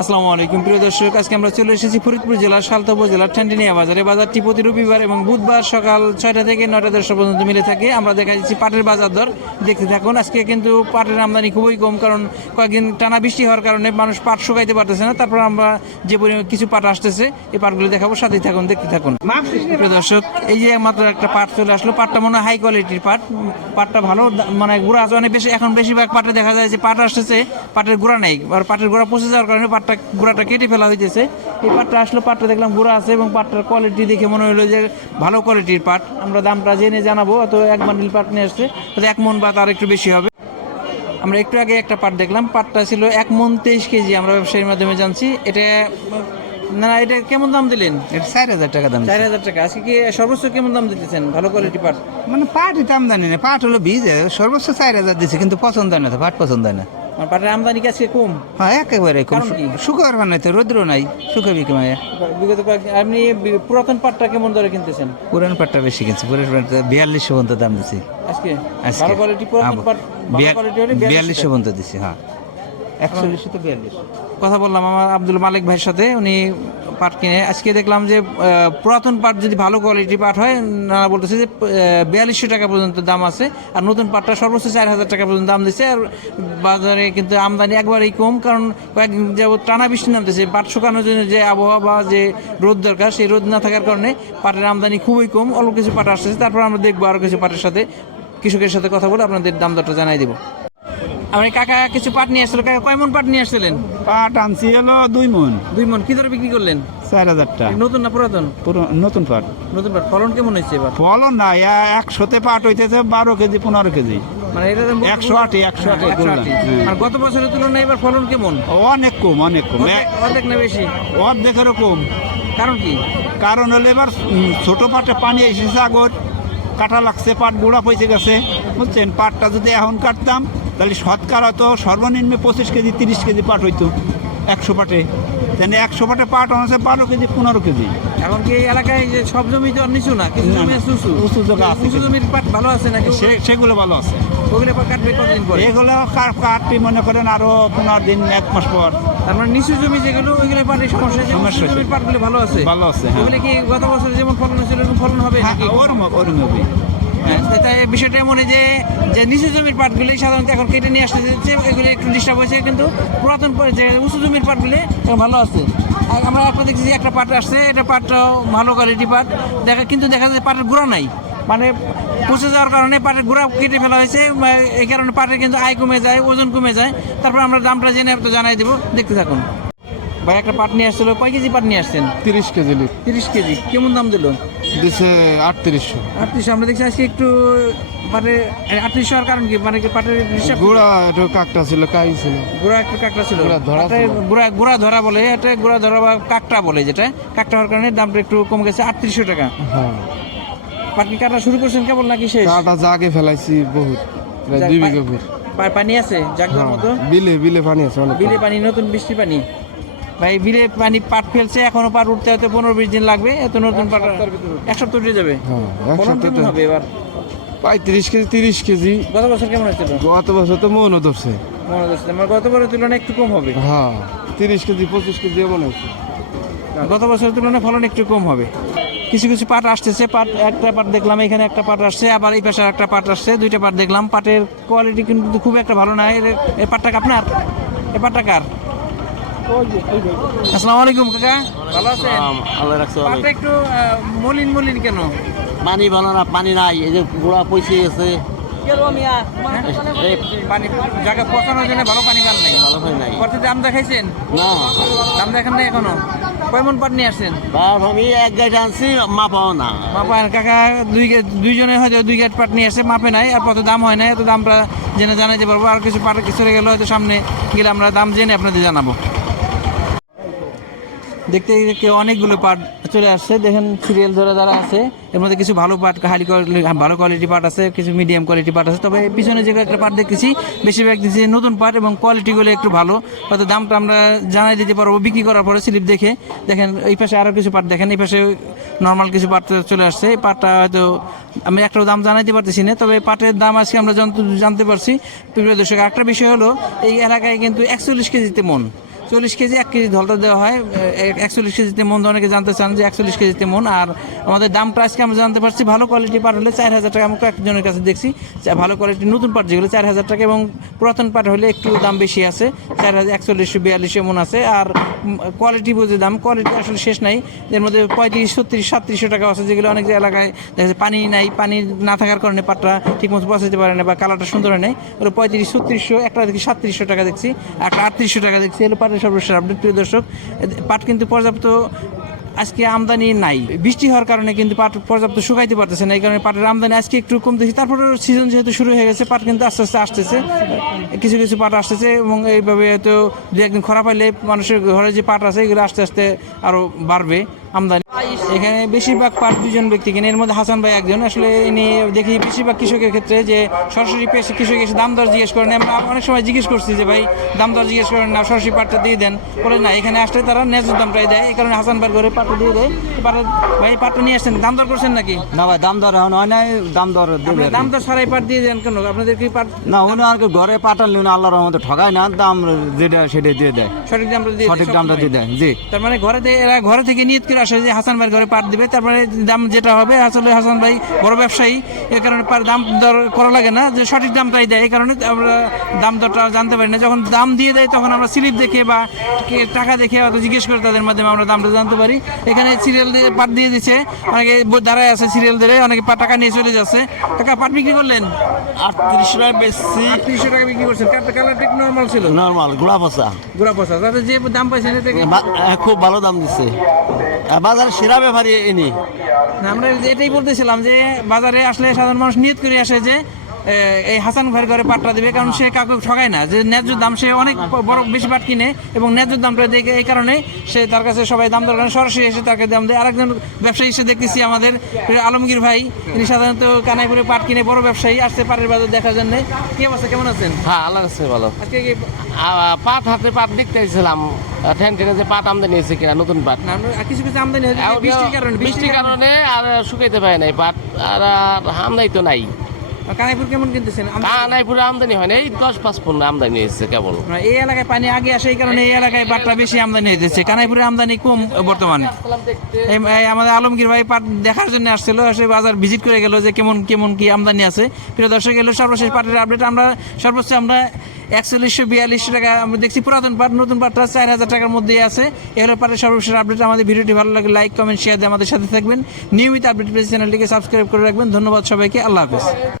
আসসালামু আলাইকুম। প্রিয় দর্শক, আজকে আমরা চলে এসেছি ফরিদপুর জেলার সালতা উপজেলার ঠান্ডিনিয়া বাজারে। বাজারটি প্রতি রবিবার এবং বুধবার সকাল ছয়টা থেকে নয়টা দশটা পর্যন্ত মিলে থাকে। আমরা দেখা যাচ্ছি পাটের বাজার দর। দেখতে থাকুন, আজকে কিন্তু পাটের আমদানি খুবই কম, কারণ কয়েকদিন টানা বৃষ্টি হওয়ার কারণে মানুষ পাট শুকাইতে পারতেছে না। তারপর আমরা যে পরিমাণ কিছু পাট আসতেছে, এই পাটগুলো দেখাবো। সাথেই থাকুন, দেখতে থাকুন। প্রিয় দর্শক, এই যে মাত্র একটা পাট চলে আসলো। পাটটা মনে হয় হাই কোয়ালিটির পাট। পাটটা ভালো মানে গুঁড়া আছে। অনেক বেশি, এখন বেশিরভাগ পাটে দেখা যায় যে পাট আসতেছে, পাটের গুঁড়া নেই। আর পাটের গুঁড়া পচে যাওয়ার কারণে পাটটা গুঁড়াটা কেটে ফেলা হইতেছে। এই পাটটা আসলো পাটটা দেখলাম গুঁড়া আছে এবং পাটটার কোয়ালিটি দেখে মনে হলো যে ভালো কোয়ালিটির পাট। আমরা দামটা জেনে জানাব অত এক বান্ডিল পাট নিয়ে আসছে তো এক মন বা তার একটু বেশি হবে। আমরা একটু আগে একটা পাট দেখলাম পাটটা ছিল এক মন তেইশ কেজি আমরা ব্যবসায়ীর মাধ্যমে জানছি। এটা না এটা কেমন দাম দিলেন? এটা চার হাজার টাকা দাম চার হাজার টাকা আজকে কি সর্বোচ্চ কেমন দাম দিতেছেন? ভালো কোয়ালিটি পাট? মানে পাটই দাম জানি না পাট হলো বীজ সর্বোচ্চ চার হাজার দিচ্ছে কিন্তু পছন্দ হয় না তো পাট পছন্দ হয় না। পাটের আমদানি আজকে কম। হ্যাঁ একেবারে কম? শুকার মানে তো রৌদ্র নাই শুকা বিক্রি মায়া। বিগত কয়েক আপনি পুরাতন পাটটা কেমন দরে কিনতেছেন? পুরান পাটটা বেশি কিনছে পুরান পাটটা বিয়াল্লিশশো পর্যন্ত দাম দিছি। আজকে? ভালো কোয়ালিটি পুরাতন পাট ভালো কোয়ালিটি হলে বিয়াল্লিশশো পর্যন্ত দিছি হ্যাঁ। একচল্লিশশো তো বিয়াল্লিশ। কথা বললাম আমার আব্দুল মালিক ভাইয়ের সাথে, উনি পাট কিনে, আজকে দেখলাম যে পুরাতন পাট যদি ভালো কোয়ালিটি পাট হয়, নানা বলতেছে যে বিয়াল্লিশশো টাকা পর্যন্ত দাম আছে, আর নতুন পাটটা সর্বোচ্চ চার হাজার টাকা পর্যন্ত দাম দিচ্ছে, আর বাজারে কিন্তু আমদানি একবারেই কম, কারণ কয়েকদিন যাবত টানা বৃষ্টি নামতেছে। পাট শুকানোর জন্য যে আবহাওয়া বা যে রোদ দরকার, সেই রোদ না থাকার কারণে পাটের আমদানি খুবই কম, অল্প কিছু পাট আসতেছে, তারপর আমরা দেখব আরও কিছু পাটের সাথে। কৃষকের সাথে কথা বলে আপনাদের দাম দরটা জানাই দেবো। আমি কাকা কিছু পাট নিয়ে আসছিল। কাকা কয় মন পাট নিয়ে আসছিলেন? পাট আনছি হলো দুই মন। দুই মন। কি দরে বিক্রি করলেন? চার হাজারটা। নতুন না পুরাতন? নতুন পাট। নতুন পাট। ফলন কেমন হয়েছে এবার? ফলন না একশোতে পাট হইতেছে বারো কেজি পনেরো কেজি। মানে এটা একশো আটি, একশো আটি হ্যাঁ। হ্যাঁ। আর গত বছরের তুলনায় এবার ফলন কেমন? অনেক কম অনেক কম। অর্ধেক- না বেশি? অর্ধেকেরও কম। কারণ কি? কারণ হলো এবার ছোট পাটে পানি এসেছে আগর। কাটা লাগছে পাট গুঁড়া পয়সে গেছে। বুঝছেন? পাটটা যদি এখন কাটতাম তাহলে শতকরা তো সর্বনিম্ন পঁচিশ কেজি তিরিশ কেজি পাট হইতো একশো পাটে। তাহলে একশো পাটে পাট হচ্ছে বারো কেজি পনেরো কেজি। এখন কি এই এলাকায় যে সব জমি তো আর নিচু না? কিছু জমি আছে উঁচু? উঁচু জায়গা আছে উঁচু জমির পাট ভালো আছে নাকি? সে সেগুলো ভালো আছে। ওগুলো কাটবে কতদিন পরে? এগুলো কাট- কাটতে মনে করেন আরও পনেরো দিন এক মাস পর। তার মানে নিচু জমি যেগুলো ওইগুলো পাটের সমস্যা আছে সমস্যা জমির পাটগুলো ভালো আছে? ভালো আছে হ্যাঁ। ওগুলো কি গত বছর যেমন ফলন হয়েছিল ফলন হবে হ্যাঁ, নাকি? ওরম ওরম হবে। তাই বিষয়টা মনে যে যে নিচু জমির পাটগুলি সাধারণত এখন কেটে নিয়ে আসতে দিচ্ছে এগুলি একটু ডিস্টার্ব হয়েছে কিন্তু পুরাতন যে উঁচু জমির পাটগুলি ভালো আছে। আর আমরা একটা দেখছি যে একটা পাট আসছে এটা পাটটাও ভালো কোয়ালিটি পাট। দেখা কিন্তু দেখা যায় পাটের গুঁড়া নাই। মানে পচে যাওয়ার কারণে পাটের গুঁড়া কেটে ফেলা হয়েছে এই কারণে পাটের কিন্তু আয় কমে যায় ওজন কমে যায়। তারপর আমরা দামটা জেনে তো জানাই দেবো দেখতে থাকুন। ভাই একটা পাট নিয়ে আসছিল কয় কেজি পাট নিয়ে আসছেন? তিরিশ কেজি তিরিশ কেজি কেমন দাম দিল? দিছে আটত্রিশশো। আটত্রিশশো আমরা দেখছি আজকে একটু পাটে আটত্রিশশো হওয়ার কারণ কি? মানে কি পাটের গুড়া একটু কাকটা ছিল কাই ছিল? গোড়া একটু কাকটা ছিল। গোড়া ধরা। গোড়া গোড়া ধরা বলে এটা গোড়া ধরা বা কাকটা বলে যেটা। কাকটা হওয়ার কারণে দামটা একটু কম গেছে আটত্রিশশো টাকা। হ্যাঁ। পাট কি কাটা শুরু করছেন কেবল নাকি শেষ? কাটা জাগে ফেলাইছি বহুত প্রায় দুই বিঘা পানি আছে জাগদার হ্যাঁ, মতো। বিলে বিলে পানি আছে অনেক। বিলে পানি নতুন বৃষ্টি পানি। ভাই বিলে পানি পাট ফেলছে এখনও পাট উঠতে হয়তো পনেরো বিশ দিন লাগবে এত নতুন পাট এক সপ্তাহ উঠে যাবে। হ্যাঁ এক ফলন সপ্তাহ কেমন হবে এবার। পঁয়ত্রিশ কেজি তিরিশ কেজি। গত বছর কেমন হয়েছিল? গত বছর তো মনও ধরছে। মনে হচ্ছে আমার গত বছরের তুলনায় একটু কম হবে। হ্যাঁ তিরিশ কেজি পঁচিশ কেজি এমন হয়েছে। গত বছরের তুলনায় ফলন একটু কম হবে। কিছু কিছু পাট আসতেছে পাট একটা পাট দেখলাম এখানে একটা পাট আসছে আবার এই পাশে একটা পাট আসছে দুইটা পাট দেখলাম পাটের কোয়ালিটি কিন্তু খুব একটা ভালো নয় এর- এই পাটটা আপনার এই পাটটা কার? আসসালামু আলাইকুম কাকা। ভালো আছেন? আল্লাহ রাখছে একটু মলিন মলিন কেন? পানি ভালো না পানি নাই এই যে গোড়া পয়সে গেছে হ্যাঁ? পানি জায়গা পচানোর জন্য ভালো পানি পান নাই। ভালো নাই। কত দাম দেখাইছেন? না। দাম দেখান নাই এখনও? কয়মন পাট নিয়ে আসছেন? বাপ আমি এক গাড়ি আনছি মা পাও না। মাপা কাকা দুই দুইজনে হয়তো দুই গেট পাট নিয়ে আসছে মাপে নাই আর কত দাম হয় না এত দামটা জেনে জানাইতে পারব আর কিছু পাট কিছু গেলে হয়তো সামনে গেলে আমরা দাম জেনে আপনাদের জানাব। দেখতে দেখতে অনেকগুলো পাট চলে আসছে। দেখেন সিরিয়াল ধরে যারা আছে, এর মধ্যে কিছু ভালো পাট হাই কোয়ালিটি ভালো কোয়ালিটি পাট আছে, কিছু মিডিয়াম কোয়ালিটি পাট আছে। তবে পিছনে যে একটা পাট দেখতেছি, বেশিরভাগ দেখছি নতুন পাট এবং কোয়ালিটিগুলো একটু ভালো। হয়তো দামটা আমরা জানাই দিতে পারব, বিক্রি করার পরে স্লিপ দেখে। দেখেন, এই পাশে আরও কিছু পাট দেখেন, এই পাশে নর্মাল কিছু পাট চলে আসছে। এই পাটটা হয়তো আমি একটাও দাম জানাইতে পারতেছি না, তবে পাটের দাম আজকে আমরা জানতে জানতে পারছি। প্রিয় দর্শক একটা বিষয় হলো, এই এলাকায় কিন্তু একচল্লিশ কেজিতে মন। চল্লিশ কেজি, এক কেজি ধলতা দেওয়া হয়। একচল্লিশ কেজিতে মন অনেকে জানতে চান যে একচল্লিশ কেজিতে মন। আর আমাদের দামটা আজকে আমরা জানতে পারছি? ভালো কোয়ালিটি পাট হলে চার হাজার টাকা। আমরা একজনের কাছে দেখছি ভালো কোয়ালিটির নতুন পাট যেগুলো চার হাজার টাকা এবং পুরাতন পাট হলে একটু দাম বেশি আছে। চার হাজার একচল্লিশশো বিয়াল্লিশশো মন আছে। আর কোয়ালিটি বুঝে দাম কোয়ালিটি আসলে শেষ নাই। এর মধ্যে পঁয়ত্রিশ, ছত্রিশ, সাতত্রিশশো টাকা আছে যেগুলো অনেক এলাকায় দেখা পানি নাই। পানি না থাকার কারণে পাটটা ঠিকমতো পৌঁছাতে পারে না বা কালারটা সুন্দর হয় নাই। ওগুলো পঁয়ত্রিশ, ছত্রিশশো, একটা দেখি সাতত্রিশশো টাকা দেখছি। একটা আটত্রিশশো টাকা দেখছি। এগুলো পাটের সর্বশেষ আপডেট প্রিয় দর্শক, পাট কিন্তু পর্যাপ্ত আজকে আমদানি নাই। বৃষ্টি হওয়ার কারণে কিন্তু পাট পর্যাপ্ত শুকাইতে পারতেছে না, এই কারণে পাটের আমদানি আজকে একটু কম কমতেছে। তারপরে সিজন যেহেতু শুরু হয়ে গেছে, পাট কিন্তু আস্তে আস্তে আসতেছে। কিছু কিছু পাট আসতেছে এবং এইভাবে হয়তো দু একদিন খরা পাইলে মানুষের ঘরে যে পাট আছে, এগুলো আস্তে আস্তে আরও বাড়বে আমদানি। এখানে বেশিরভাগ পাট দুজন ব্যক্তি কিনে এর মধ্যে হাসান ভাই একজন। আসলে ইনি দেখি বেশিরভাগ কৃষকের ক্ষেত্রে যে সরাসরি পেশে কৃষক এসে দাম দর জিজ্ঞেস করেন। আমরা অনেক সময় জিজ্ঞেস করছি যে ভাই দাম দর জিজ্ঞেস করেন না সরাসরি পাটটা দিয়ে দেন। বলে না এখানে আসলে তারা ন্যায্য দামটাই দেয়। এই কারণে হাসান ভাই ঘরে পাটটা দিয়ে দেয়। পাটের ভাই পাটটা নিয়ে আসছেন দাম দর করছেন নাকি? না ভাই দাম দর এখন হয় নাই দাম দর দেবে দাম দর সারাই পাট দিয়ে দেন কেন? আপনাদের কি পাট না উনি আর কি ঘরে পাঠালে উনি আল্লাহর রহমতে ঠকায় না দাম যেটা সেটা দিয়ে দেয়। সঠিক দামটা দিয়ে দেয় সঠিক দামটা দিয়ে দেয় জি। তার মানে ঘরে এরা ঘরে থেকে নিয়ত করে আসে যে হাসান ভাই ঘরে পাট দিবে। তারপরে দাম যেটা হবে আসলে হাসান ভাই বড় ব্যবসায়ী এ কারণে পার দাম দর করা লাগে না। যে সঠিক দামটাই দেয় এই কারণে আমরা দাম দরটা জানতে পারি না। যখন দাম দিয়ে দেয় তখন আমরা স্লিপ দেখে বা টাকা দেখে অত জিজ্ঞেস করে তাদের মাধ্যমে আমরা দামটা জানতে পারি। এখানে সিরিয়াল দিয়ে পাট দিয়ে দিচ্ছে অনেকে দাঁড়ায় আছে সিরিয়াল ধরে অনেকে পাট টাকা নিয়ে চলে যাচ্ছে। টাকা পাট বিক্রি করলেন? আটত্রিশ টাকা বেশি আটত্রিশশো টাকা বিক্রি করছেন। কালার ঠিক নর্মাল ছিল? নর্মাল গোড়া পচা। গুড়া পয়সা তাতে যে দাম পাইছেন খুব ভালো দাম দিচ্ছে বাজারে সেরা ব্যাপারী ইনি আমরা এটাই বলতেছিলাম যে বাজারে আসলে সাধারণ মানুষ নিয়ত করে আসে যে এই হাসান ভাইয়ের ঘরে পাটটা দিবে কারণ সে কাউকে ঠকায় না। যে ন্যায্য দাম সে অনেক বড় বেশি পাট কিনে এবং ন্যায্য দামটা দেখে এই কারণে সে তার কাছে সবাই দাম দরকার করে সরাসরি এসে তাকে দাম দেয়। আরেকজন ব্যবসায়ী এসে দেখতেছি আমাদের আলমগীর ভাই তিনি সাধারণত কানাইপুরে পাট কিনে বড় ব্যবসায়ী আসছে পাটের বাজার দেখার জন্য। কি অবস্থা কেমন আছেন? হ্যাঁ আল্লাহ কাছে ভালো। আজকে পাট হাতে পাট দেখতে এসেছিলাম ঠ্যান ঠ্যানে যে পাট আমদানি হয়েছে কিনা নতুন পাট। না, কিছু কিছু আমদানি হয়েছে বৃষ্টির কারণে বৃষ্টির কারণে। আর শুকাইতে পারে নাই পাট আর আমদানি তো নাই। কানাইপুর কেমন কিনতেছেন? কানাইপুরে আমদানি হয় না এই দশ পাঁচ পণ্য আমদানি হয়েছে কেবল। এই এলাকায় পানি আগে আসে এই কারণে এই এলাকায় পাটটা বেশি আমদানি হইতেছে। কানাইপুরে আমদানি কম বর্তমানে। আমাদের আলমগীর ভাই পাট দেখার জন্য আসছিল সে বাজার ভিজিট করে গেল যে কেমন কেমন কি আমদানি আছে। প্রিয় দর্শক এলো সর্বশেষ পাটের আপডেট আমরা সর্বোচ্চ আমরা একচল্লিশশো বিয়াল্লিশশো টাকা আমরা দেখছি পুরাতন পাট নতুন পাটটা চার হাজার টাকার মধ্যেই আছে। এ হলো পাটের সর্বশেষ আপডেট আমাদের ভিডিওটি ভালো লাগে লাইক কমেন্ট শেয়ার দিয়ে আমাদের সাথে থাকবেন। নিয়মিত আপডেট পেজ চ্যানেলটিকে সাবস্ক্রাইব করে রাখবেন। ধন্যবাদ সবাইকে। আল্লাহ হাফেজ।